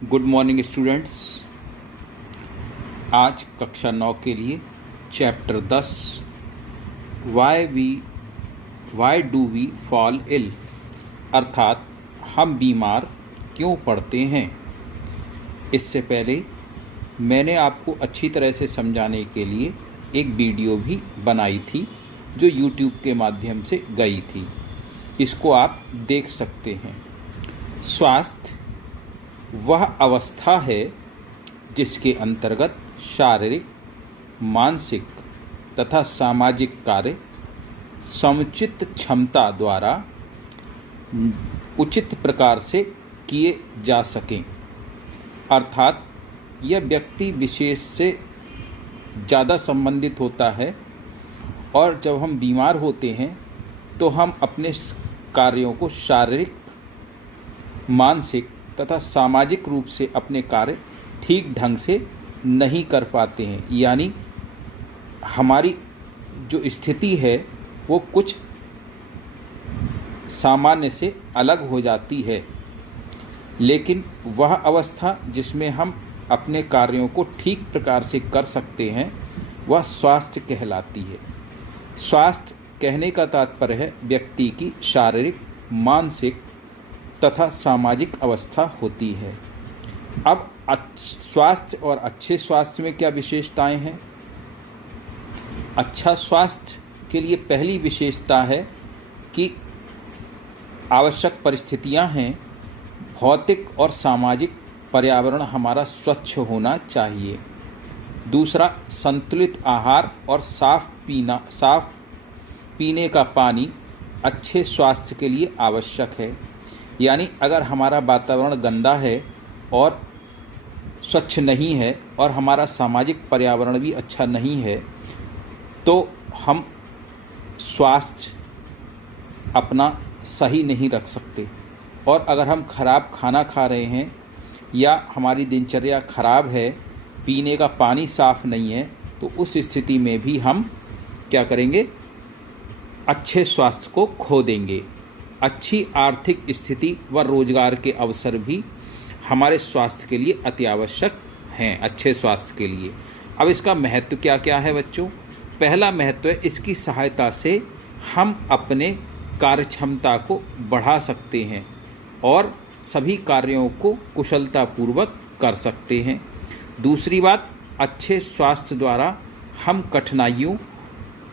Good morning students. आज कक्षा 9 के लिए chapter 10 why do we fall ill अर्थात हम बीमार क्यों पड़ते हैं। इससे पहले मैंने आपको अच्छी तरह से समझाने के लिए एक वीडियो भी बनाई थी जो YouTube के माध्यम से गई थी। इसको आप देख सकते हैं। स्वास्थ्य वह अवस्था है जिसके अंतर्गत शारीरिक, मानसिक तथा सामाजिक कार्य समुचित क्षमता द्वारा उचित प्रकार से किए जा सकें, अर्थात यह व्यक्ति विशेष से ज़्यादा संबंधित होता है। और जब हम बीमार होते हैं तो हम अपने कार्यों को शारीरिक, मानसिक तथा सामाजिक रूप से अपने कार्य ठीक ढंग से नहीं कर पाते हैं, यानी हमारी जो स्थिति है वो कुछ सामान्य से अलग हो जाती है। लेकिन वह अवस्था जिसमें हम अपने कार्यों को ठीक प्रकार से कर सकते हैं वह स्वास्थ्य कहलाती है। स्वास्थ्य कहने का तात्पर्य है व्यक्ति की शारीरिक, मानसिक तथा सामाजिक अवस्था होती है। अब स्वास्थ्य और अच्छे स्वास्थ्य में क्या विशेषताएं हैं? अच्छा स्वास्थ्य के लिए पहली विशेषता है कि आवश्यक परिस्थितियां हैं, भौतिक और सामाजिक पर्यावरण हमारा स्वच्छ होना चाहिए। दूसरा, संतुलित आहार और साफ पीने का पानी अच्छे स्वास्थ्य के लिए आवश्यक है। यानी अगर हमारा वातावरण गंदा है और स्वच्छ नहीं है और हमारा सामाजिक पर्यावरण भी अच्छा नहीं है तो हम स्वास्थ्य अपना सही नहीं रख सकते। और अगर हम खराब खाना खा रहे हैं या हमारी दिनचर्या खराब है, पीने का पानी साफ नहीं है, तो उस स्थिति में भी हम क्या करेंगे? अच्छे स्वास्थ्य को खो देंगे। अच्छी आर्थिक स्थिति व रोजगार के अवसर भी हमारे स्वास्थ्य के लिए अति आवश्यक हैं, अच्छे स्वास्थ्य के लिए। अब इसका महत्व क्या क्या है बच्चों? पहला महत्व है इसकी सहायता से हम अपने कार्यक्षमता को बढ़ा सकते हैं और सभी कार्यों को कुशलतापूर्वक कर सकते हैं। दूसरी बात, अच्छे स्वास्थ्य द्वारा हम कठिनाइयों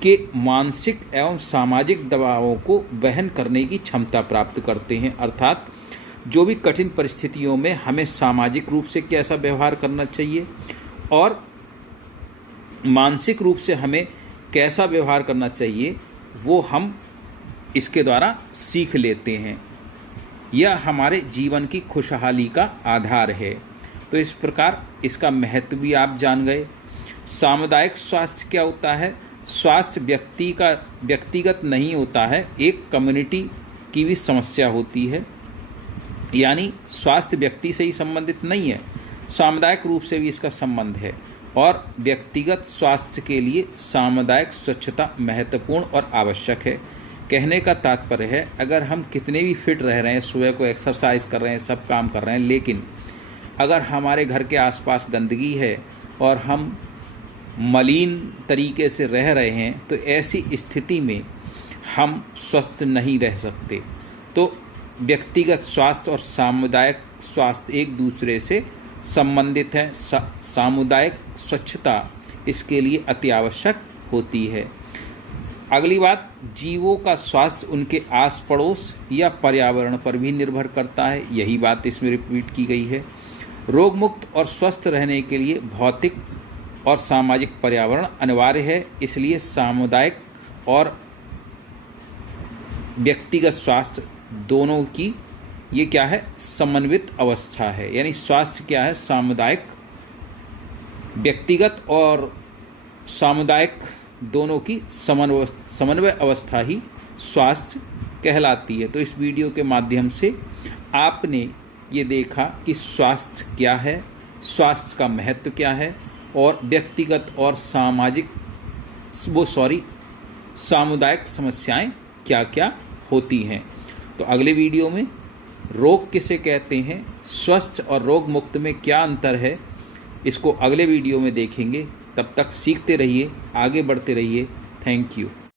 के मानसिक एवं सामाजिक दबावों को वहन करने की क्षमता प्राप्त करते हैं, अर्थात जो भी कठिन परिस्थितियों में हमें सामाजिक रूप से कैसा व्यवहार करना चाहिए और मानसिक रूप से हमें कैसा व्यवहार करना चाहिए वो हम इसके द्वारा सीख लेते हैं। यह हमारे जीवन की खुशहाली का आधार है। तो इस प्रकार इसका महत्व भी आप जान गए। सामुदायिक स्वास्थ्य क्या होता है? स्वास्थ्य व्यक्तिगत नहीं होता है, एक कम्युनिटी की भी समस्या होती है। यानी स्वास्थ्य व्यक्ति से ही संबंधित नहीं है, सामुदायिक रूप से भी इसका संबंध है। और व्यक्तिगत स्वास्थ्य के लिए सामुदायिक स्वच्छता महत्वपूर्ण और आवश्यक है। कहने का तात्पर्य है अगर हम कितने भी फिट रह रहे हैं, सुबह को एक्सरसाइज कर रहे हैं, सब काम कर रहे हैं, लेकिन अगर हमारे घर के आसपास गंदगी है और हम मलिन तरीके से रह रहे हैं तो ऐसी स्थिति में हम स्वस्थ नहीं रह सकते। तो व्यक्तिगत स्वास्थ्य और सामुदायिक स्वास्थ्य एक दूसरे से संबंधित है। सामुदायिक स्वच्छता इसके लिए अति आवश्यक होती है। अगली बात, जीवों का स्वास्थ्य उनके आस पड़ोस या पर्यावरण पर भी निर्भर करता है। यही बात इसमें रिपीट की गई है। रोग मुक्त और स्वस्थ रहने के लिए भौतिक और सामाजिक पर्यावरण अनिवार्य है। इसलिए सामुदायिक और व्यक्तिगत स्वास्थ्य दोनों की ये क्या है? समन्वित अवस्था है। यानी स्वास्थ्य क्या है? सामुदायिक, व्यक्तिगत और सामुदायिक दोनों की समन्वय अवस्था ही स्वास्थ्य कहलाती है। तो इस वीडियो के माध्यम से आपने ये देखा कि स्वास्थ्य क्या है, स्वास्थ्य का महत्व क्या है और व्यक्तिगत और सामुदायिक समस्याएं क्या क्या होती हैं। तो अगले वीडियो में रोग किसे कहते हैं, स्वस्थ और रोग मुक्त में क्या अंतर है, इसको अगले वीडियो में देखेंगे। तब तक सीखते रहिए, आगे बढ़ते रहिए। Thank you.